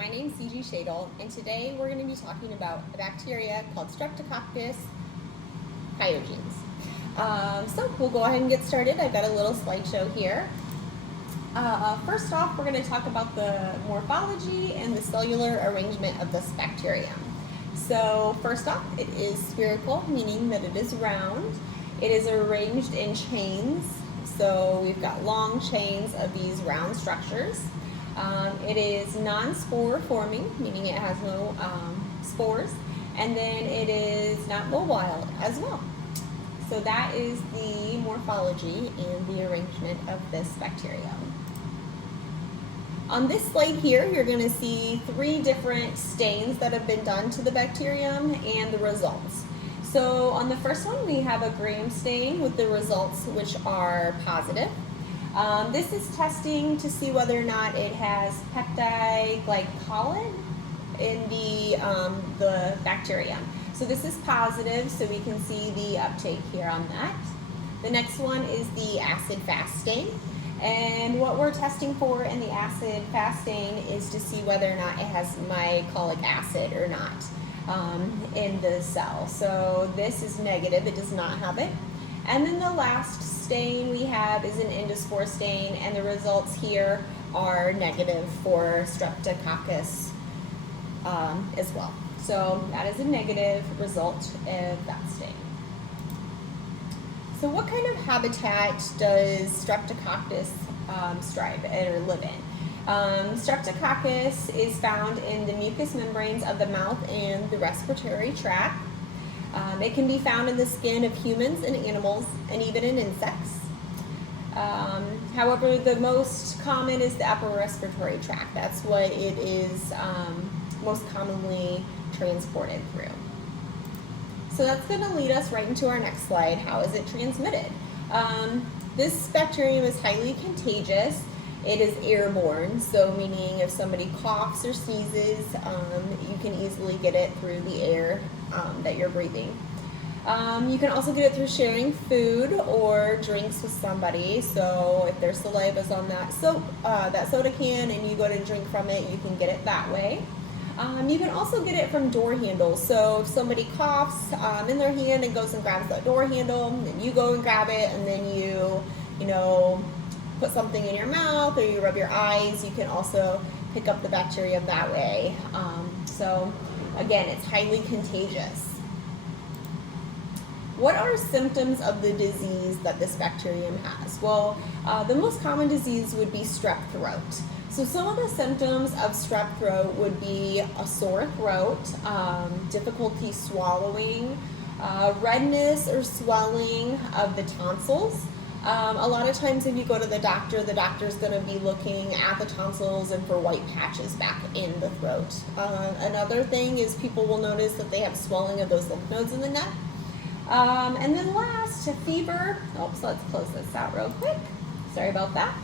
my name's CG Shadle, and today we're going to be talking about a bacteria called Streptococcus Pyogenes. So we'll go ahead and get started. I've got a little slideshow here. First off, we're going to talk about the morphology and the cellular arrangement of this bacterium. So first off, it is spherical, meaning that it is round. It is arranged in chains, so we've got long chains of these round structures. It is non-spore forming, meaning it has no spores, and then it is not mobile as well. So that is the morphology and the arrangement of this bacterium. On this slide here, you're going to see 3 different stains that have been done to the bacterium and the results. So on the first one, we have a Gram stain with the results which are positive. This is testing to see whether or not it has peptidoglycolin in the bacterium. So this is positive, so we can see the uptake here on that. The next one is the acid-fast stain. And what we're testing for in the acid-fast stain is to see whether or not it has mycolic acid or not in the cell. So this is negative, it does not have it. And then the last stain we have is an endospore stain, and the results here are negative for Streptococcus as well. So that is a negative result of that stain. So what kind of habitat does Streptococcus strive or live in? Streptococcus is found in the mucous membranes of the mouth and the respiratory tract. It can be found in the skin of humans and animals, and even in insects. However, the most common is the upper respiratory tract. That's what it is most commonly transported through. So that's going to lead us right into our next slide. How is it transmitted? This bacterium is highly contagious. It is airborne, so meaning if somebody coughs or sneezes, you can easily get it through the air that you're breathing. You can also get it through sharing food or drinks with somebody. So if their saliva is on that soda can and you go to drink from it, you can get it that way. You can also get it from door handles. So if somebody coughs in their hand and goes and grabs that door handle, and you go and grab it, and then you put something in your mouth or you rub your eyes, you can also pick up the bacteria that way. So again, it's highly contagious. What are symptoms of the disease that this bacterium has? Well, the most common disease would be strep throat. So some of the symptoms of strep throat would be a sore throat, difficulty swallowing, redness or swelling of the tonsils. A lot of times if you go to the doctor's going to be looking at the tonsils and for white patches back in the throat. Another thing is people will notice that they have swelling of those lymph nodes in the neck. And then last, fever. Oops, let's close this out real quick. Sorry about that.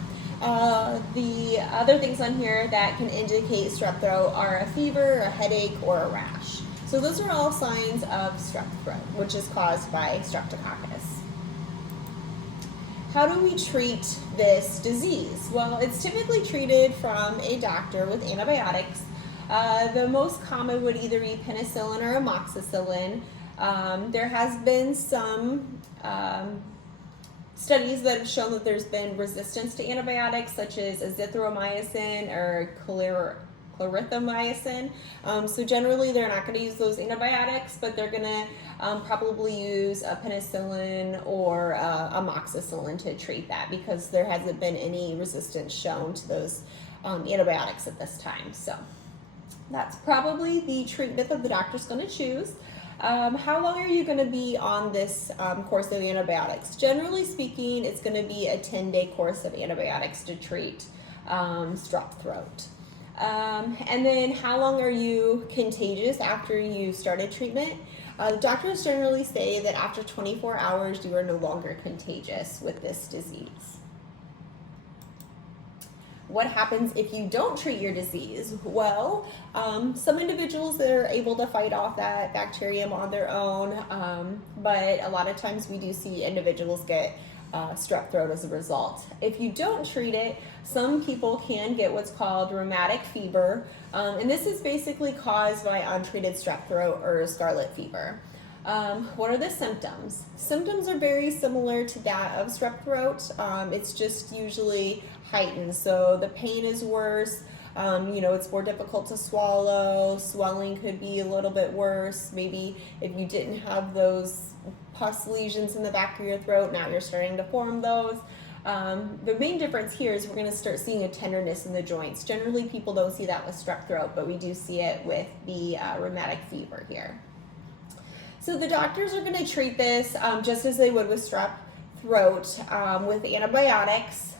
The other things on here that can indicate strep throat are a fever, a headache, or a rash. So those are all signs of strep throat, which is caused by Streptococcus. How do we treat this disease? Well, it's typically treated from a doctor with antibiotics. The most common would either be penicillin or amoxicillin. There has been some studies that have shown that there's been resistance to antibiotics, such as azithromycin or clarithromycin. So generally, they're not going to use those antibiotics, but they're going to probably use a penicillin or amoxicillin to treat that, because there hasn't been any resistance shown to those antibiotics at this time. So that's probably the treatment that the doctor's going to choose. How long are you going to be on this course of antibiotics? Generally speaking, it's going to be a 10-day course of antibiotics to treat strep throat. And then how long are you contagious after you started treatment? Doctors generally say that after 24 hours, you are no longer contagious with this disease. What happens if you don't treat your disease? Well, some individuals that are able to fight off that bacterium on their own, but a lot of times we do see individuals get strep throat as a result. If you don't treat it, some people can get what's called rheumatic fever, and this is basically caused by untreated strep throat or scarlet fever. What are the symptoms? Symptoms are very similar to that of strep throat. It's just usually heightened, so the pain is worse. It's more difficult to swallow. Swelling could be a little bit worse. Maybe if you didn't have those pus lesions in the back of your throat, now you're starting to form those. The main difference here is we're going to start seeing a tenderness in the joints. Generally, people don't see that with strep throat, but we do see it with the rheumatic fever here. So the doctors are going to treat this just as they would with strep throat with antibiotics.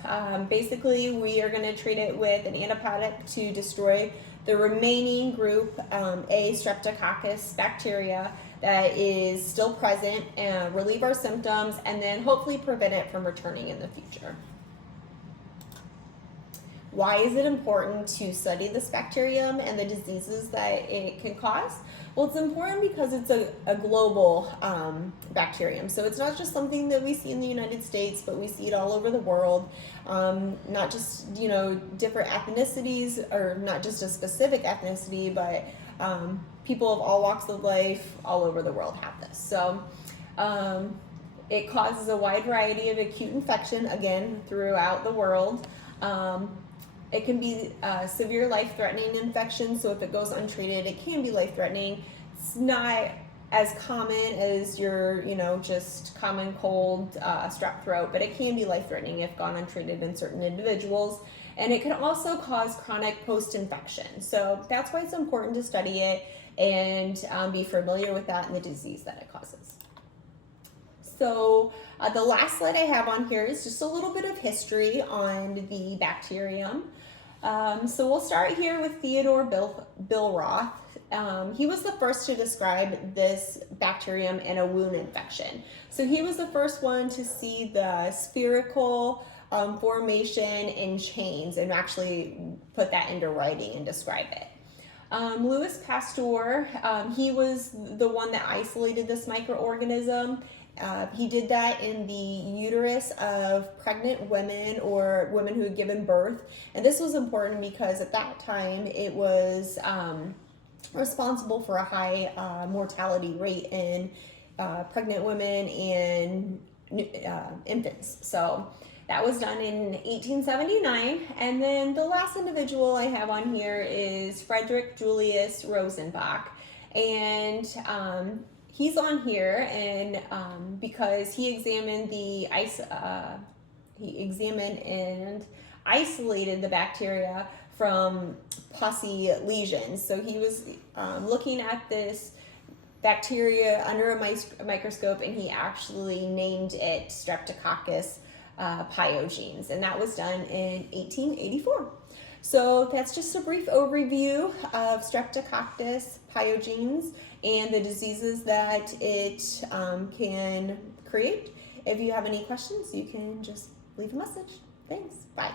Basically, we are going to treat it with an antibiotic to destroy the remaining group A Streptococcus bacteria that is still present and relieve our symptoms, and then hopefully prevent it from returning in the future. Why is it important to study this bacterium and the diseases that it can cause? Well, it's important because it's a global bacterium. So it's not just something that we see in the United States, but we see it all over the world. Not just, different ethnicities, or not just a specific ethnicity, but people of all walks of life all over the world have this. So it causes a wide variety of acute infection, again, throughout the world. It can be severe life-threatening infection, so if it goes untreated, it can be life-threatening. It's not as common as your, just common cold, strep throat, but it can be life-threatening if gone untreated in certain individuals. And it can also cause chronic post-infection. So that's why it's important to study it and be familiar with that and the disease that it causes. So the last slide I have on here is just a little bit of history on the bacterium. So we'll start here with Theodore Billroth. He was the first to describe this bacterium in a wound infection. So he was the first one to see the spherical formation in chains and actually put that into writing and describe it. Louis Pasteur, he was the one that isolated this microorganism. He did that in the uterus of pregnant women or women who had given birth. And this was important because at that time it was responsible for a high mortality rate in pregnant women and infants. So that was done in 1879. And then the last individual I have on here is Frederick Julius Rosenbach. And he's on here, and because he examined and isolated the bacteria from pussy lesions. So he was looking at this bacteria under a microscope, and he actually named it Streptococcus Pyogenes, and that was done in 1884. So that's just a brief overview of Streptococcus Pyogenes and the diseases that it can create. If you have any questions, you can just leave a message. Thanks. Bye.